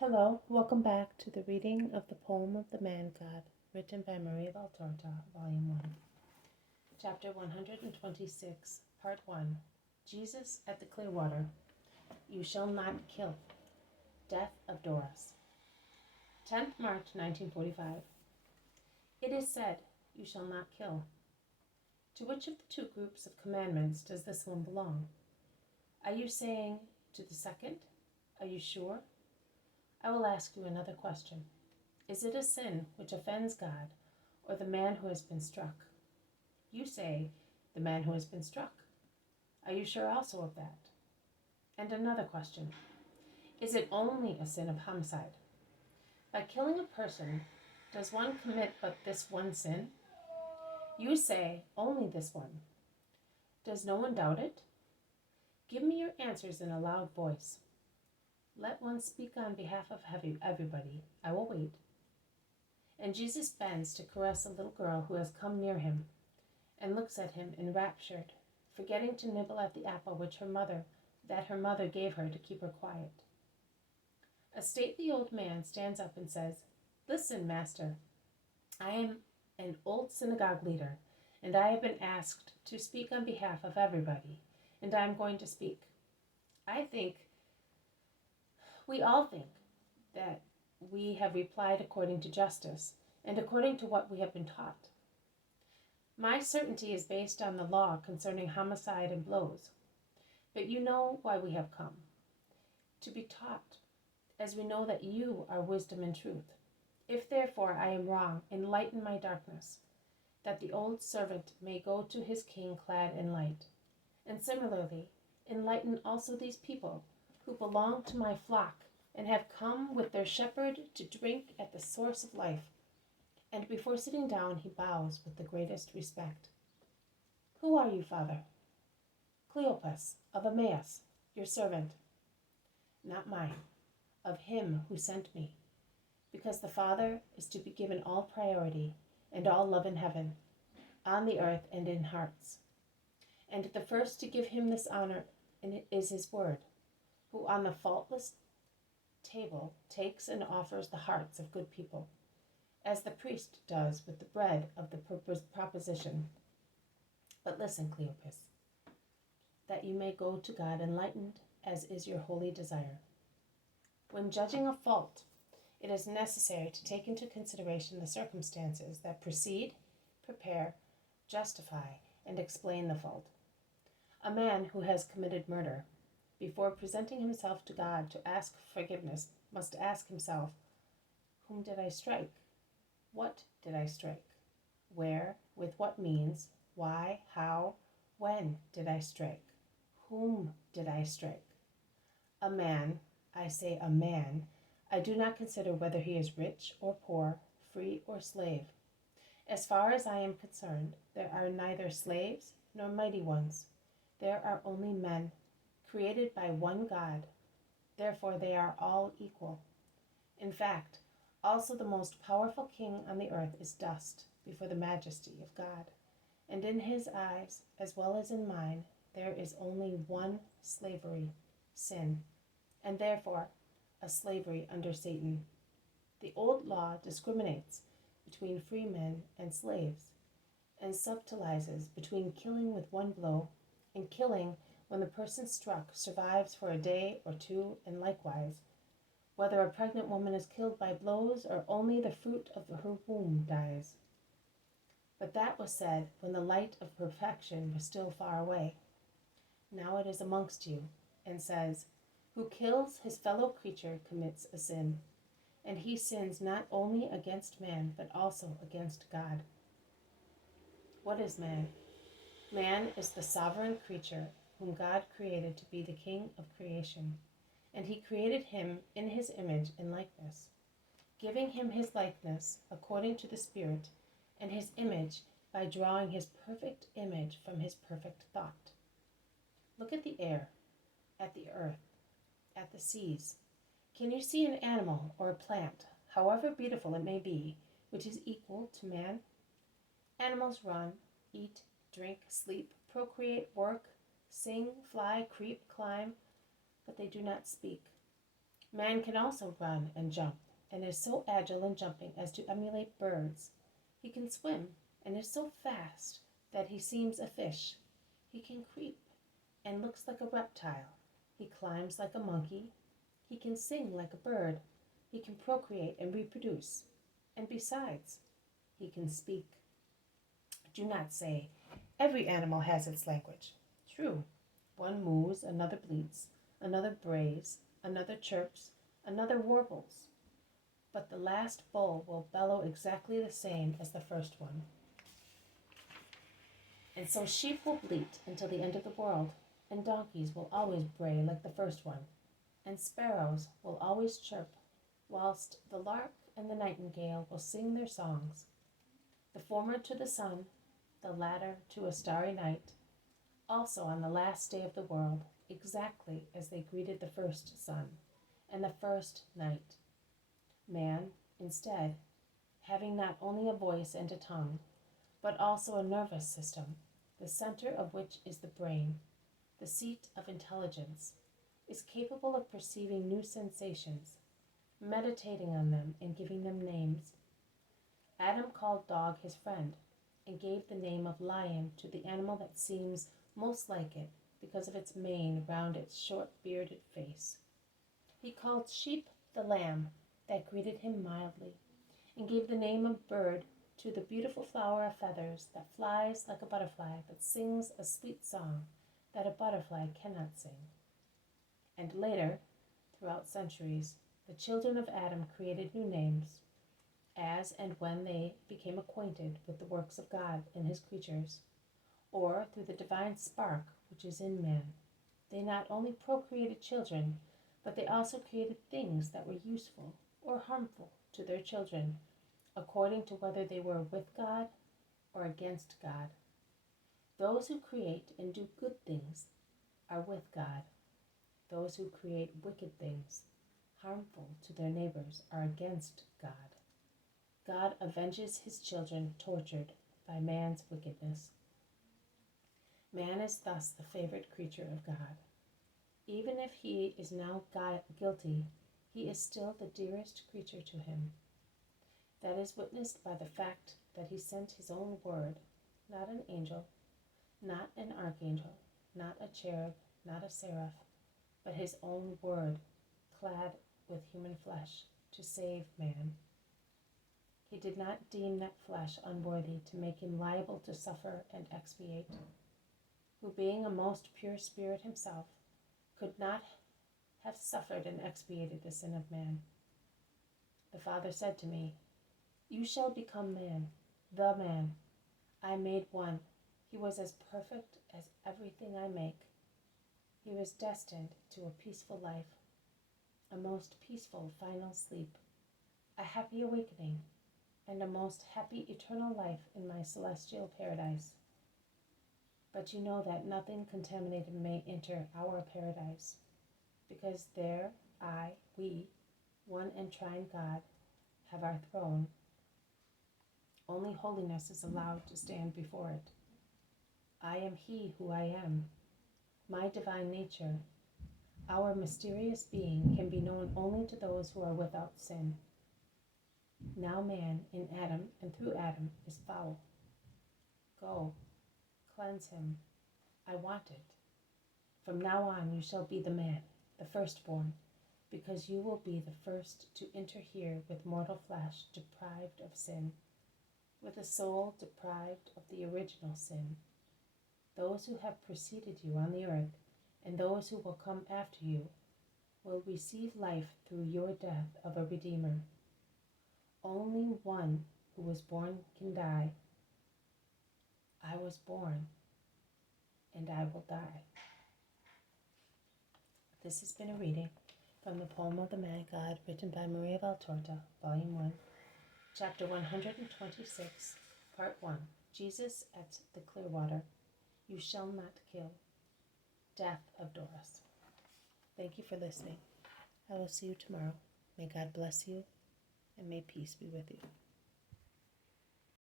Hello, welcome back to the reading of the poem of the Man God, written by Maria Valtorta, Volume 1. Chapter 126, Part 1. Jesus at the Clearwater. You shall not kill. Death of Doras. 10th March 1945. It is said, you shall not kill. To which of the two groups of commandments does this one belong? Are you saying to the second? Are you sure? I will ask you another question. Is it a sin which offends God, or the man who has been struck? You say, the man who has been struck. Are you sure also of that? And another question. Is it only a sin of homicide? By killing a person, does one commit but this one sin? You say, only this one. Does no one doubt it? Give me your answers in a loud voice. Let one speak on behalf of everybody. I will wait. And Jesus bends to caress a little girl who has come near him, and looks at him enraptured, forgetting to nibble at the apple which her mother gave her to keep her quiet. A stately old man stands up and says, Listen, Master, I am an old synagogue leader, and I have been asked to speak on behalf of everybody, and I am going to speak. We all think that we have replied according to justice and according to what we have been taught. My certainty is based on the law concerning homicide and blows. But you know why we have come. To be taught, as we know that you are wisdom and truth. If therefore I am wrong, enlighten my darkness, that the old servant may go to his king clad in light. And similarly, enlighten also these people who belong to my flock and have come with their shepherd to drink at the source of life. And before sitting down, he bows with the greatest respect. Who are you, Father? Cleopas of Emmaus, your servant. Not mine, of him who sent me, because the Father is to be given all priority and all love in heaven, on the earth and in hearts. And the first to give him this honor is his word, who on the faultless table takes and offers the hearts of good people, as the priest does with the bread of the proposition. But listen, Cleopas, that you may go to God enlightened, as is your holy desire. When judging a fault, it is necessary to take into consideration the circumstances that precede, prepare, justify, and explain the fault. A man who has committed murder, before presenting himself to God to ask forgiveness, must ask himself, whom did I strike? What did I strike? Where? With what means? Why? How? When did I strike? Whom did I strike? A man, I say a man, I do not consider whether he is rich or poor, free or slave. As far as I am concerned, there are neither slaves nor mighty ones. There are only men, created by one God. Therefore they are all equal. In fact, also the most powerful king on the earth is dust before the majesty of God. And in his eyes, as well as in mine, there is only one slavery, sin, and therefore a slavery under Satan. The old law discriminates between free men and slaves, and subtilizes between killing with one blow and killing when the person struck survives for a day or two, and likewise, whether a pregnant woman is killed by blows or only the fruit of her womb dies. But that was said when the light of perfection was still far away. Now it is amongst you, and says, who kills his fellow creature commits a sin, and he sins not only against man, but also against God. What is man? Man is the sovereign creature whom God created to be the king of creation, and he created him in his image and likeness, giving him his likeness according to the Spirit, and his image by drawing his perfect image from his perfect thought. Look at the air, at the earth, at the seas. Can you see an animal or a plant, however beautiful it may be, which is equal to man? Animals run, eat, drink, sleep, procreate, work, sing, fly, creep, climb, but they do not speak. Man can also run and jump, and is so agile in jumping as to emulate birds. He can swim, and is so fast that he seems a fish. He can creep, and looks like a reptile. He climbs like a monkey. He can sing like a bird. He can procreate and reproduce. And besides, he can speak. Do not say, every animal has its language. True, one moos, another bleats, another brays, another chirps, another warbles. But the last bull will bellow exactly the same as the first one. And so sheep will bleat until the end of the world, and donkeys will always bray like the first one, and sparrows will always chirp, whilst the lark and the nightingale will sing their songs, the former to the sun, the latter to a starry night, also on the last day of the world, exactly as they greeted the first sun and the first night. Man, instead, having not only a voice and a tongue, but also a nervous system, the center of which is the brain, the seat of intelligence, is capable of perceiving new sensations, meditating on them and giving them names. Adam called dog his friend, and gave the name of lion to the animal that seems most like it because of its mane round its short bearded face. He called sheep the lamb that greeted him mildly, and gave the name of bird to the beautiful flower of feathers that flies like a butterfly but sings a sweet song that a butterfly cannot sing. And later, throughout centuries, the children of Adam created new names, as and when they became acquainted with the works of God and his creatures, or through the divine spark which is in man. They not only procreated children, but they also created things that were useful or harmful to their children, according to whether they were with God or against God. Those who create and do good things are with God. Those who create wicked things, harmful to their neighbors, are against God. God avenges his children tortured by man's wickedness. Man is thus the favorite creature of God. Even if he is now guilty, he is still the dearest creature to him. That is witnessed by the fact that he sent his own word, not an angel, not an archangel, not a cherub, not a seraph, but his own word, clad with human flesh, to save man. He did not deem that flesh unworthy to make him liable to suffer and expiate, who being a most pure spirit himself, could not have suffered and expiated the sin of man. The Father said to me, "You shall become man, the man. I made one. He was as perfect as everything I make. He was destined to a peaceful life, a most peaceful final sleep, a happy awakening, and a most happy eternal life in my celestial paradise. But you know that nothing contaminated may enter our paradise, because there we, one and trine God, have our throne. Only holiness is allowed to stand before it. I am he who I am. My divine nature, our mysterious being, can be known only to those who are without sin. Now man, in Adam and through Adam, is foul. Go, cleanse him. I want it. From now on you shall be the man, the firstborn, because you will be the first to enter here with mortal flesh deprived of sin, with a soul deprived of the original sin. Those who have preceded you on the earth, and those who will come after you, will receive life through your death of a Redeemer. Only one who was born can die. I was born, and I will die." This has been a reading from the poem of the Man God, written by Maria Valtorta, Volume 1, Chapter 126, Part 1, Jesus at the Clearwater. You shall not kill. Death of Doras. Thank you for listening. I will see you tomorrow. May God bless you, and may peace be with you.